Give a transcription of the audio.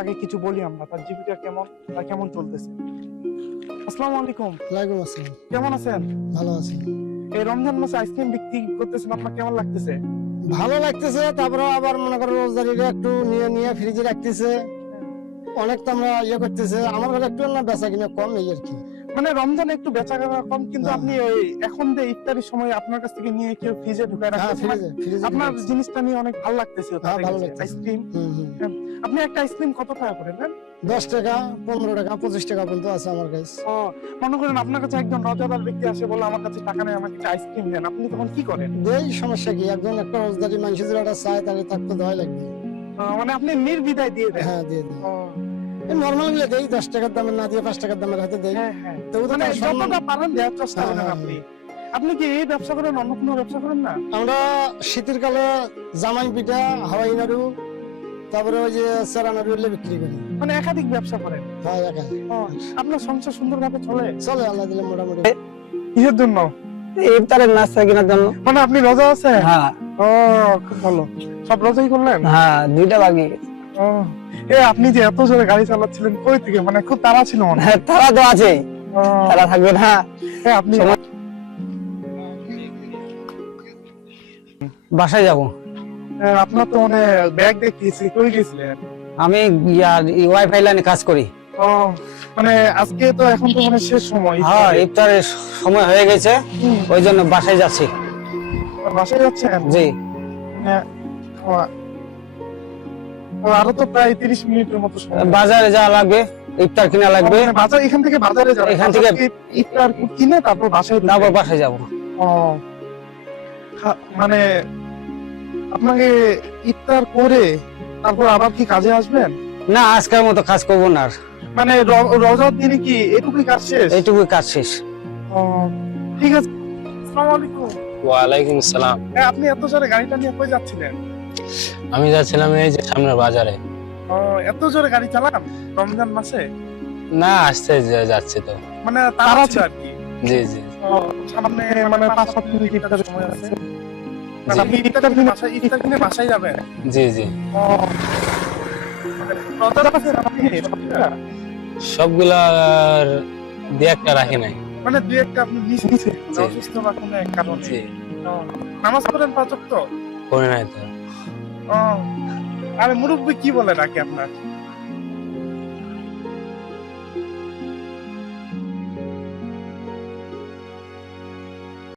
তাকে কিছু বলি আমরা, তার জীবিকা কেমন, তার কেমন চলতেছে। আসসালামু আলাইকুম। ওয়ালাইকুম আসসালাম। কেমন আছেন? ভালো আছি। এই রমজান মাসে আইসক্রিম বিক্রি করতেছেন, আপনার কেমন লাগতেছে? ভালো লাগতেছে, তারপরে আবার মনে করো রোজদারিটা একটু নিয়ে নিয়ে ফ্রিজে রাখতেছে। অনেক তো আমরা করতেছে, আমার ঘরে একটু না বেচা কিনা কম, এই আর কি। মানে রমজানে একটু বেচা কেনা কম, কিন্তু হ্যাঁ। আপনি ওই এখন যে ইফতারির সময় আপনার কাছ থেকে নিয়ে কেউ ফ্রিজে ঢুকায় হ্যাঁ, রাখতেছে, ফ্রিজে আপনার রাখতেছে। জিনিসটা নিয়ে অনেক ভালো লাগতেছে। হ্যাঁ, ভালো লাগতেছে। আইসক্রিম হুম। আপনি একটা আইসক্রিম কত টাকা করে দেন? 10 টাকা, 15 টাকা, 25 টাকা পর্যন্ত আছে আমার কাছে। ও, মনে করেন আপনার কাছে একজন রোজাদার ব্যক্তি আসে, বলে আমার কাছে টাকা নেই, আমাকে একটা আইসক্রিম দেন, আপনি তখন কি করেন? এই সমস্যা কি, একজন একটা রোজদারি মানুষ যদি একটা চায় তাহলে তাকে তো দেওয়াই লাগবে। মানে আপনি নির্বিধায় দিয়ে দেন? হ্যাঁ, দিয়ে দিই। ও, নর্মাল গুলো দেই, 10 টাকার দামে না দিয়ে 5 টাকার দামের হাতে দেই। হ্যাঁ হ্যাঁ, তো ওদের মানে তার সম্মান- যতটা পারেন দেওয়ার চেষ্টা করেন হ্যাঁ, আপনি। আপনি কি এই ব্যবসা করেন, অন্য কোনো ব্যবসা করেন না? আমরা শীতের কালে জামাই পিঠা, হাওয়াই নাড়ু, তারপরে ওই যে চেরা নাড়ু এগুলো বিক্রি করি। মানে একাধিক ব্যবসা করেন? হ্যাঁ, একা ও, আপনার সংসার সুন্দরভাবে চলে? চলে, আল্লাহ দিলে মোটামুটি। কিসের জন্য? ইফতারের নাস্তা কেনার জন্য। মানে আপনি রোজা আছেন? হ্যাঁ ও, খুব ভালো। সব রোজাই করলেন? হ্যাঁ, 2টা বাকি। ও, আপনি যে এত জোরে গাড়ি চালাচ্ছিলেন, কই থেকে? মানে খুব তাড়া ছিল মনে হয়। হ্যাঁ, তারা তো আছে, ও, তারা থাকবে না। আপনি বাসায় যাব। আপনার তো মানে ব্যাগ দেখতেছি, কই গেছিলেন? আমি ওয়াইফাই লাইনে কাজ করি। ও, মানে আজকে তো এখন তো মানে শেষ সময়। হ্যাঁ, ইফতারের সময় হয়ে গেছে, হুম, ওই জন্য বাসায় যাচ্ছি। বাসায় যাচ্ছেন? জি। হ্যাঁ, ও, আরো তো প্রায় 30 মিনিটের মতো সময়। বাজারে যাওয়া লাগবে, ইফতার কিনা লাগবে, মানে বাজার, এখান থেকে বাজারে যাবেন? এখান থেকে- বাজার ইফতার কিনে তারপর বাসায় ঢুকবেন? তারপর বাসায় যাব। ও, মানে আপনাকে ইফতার করে তারপর আবার কি কাজে আসবেন? না, আজকের মতো কাজ করবো না আর। মানে রোজার দিনে কি এটুকুই কাজ শেষ? এইটুকুই কাজ শেষ। ও, ঠিক আছে। আসসালামু আলাইকুম। ওয়ালাইকুম আসসালাম। আপনি এত জোরে গাড়িটা নিয়ে কই যাচ্ছিলেন? আমি যাচ্ছিলাম এই যে সামনের বাজারে। ও, এত জোরে গাড়ি চালান রমজান মাসে? না, আসতে যাচ্ছি তো। মানে তাড়া ছিল আর কি? জি জি ও, সামনে মানে 5-7 মিনিট ইফতারের সময় আছে। মানে জি। আপনি ইফতার কিনে বাসায় যাবেন? জি জি। ও, রোজা রাখছেন আপনি সবটা? সবগুলা আর দুই একটা রাখি নাই। মানে দুই একটা আপনি মিস দিয়েছেন জি। অসুস্থ বা কোনো এক কারণে? জি, ও, নামাজ পড়েন 5 ওয়াক্ত? করি নাই তো। ও, আরে মুরব্বি কি বলে ডাকে আপনার?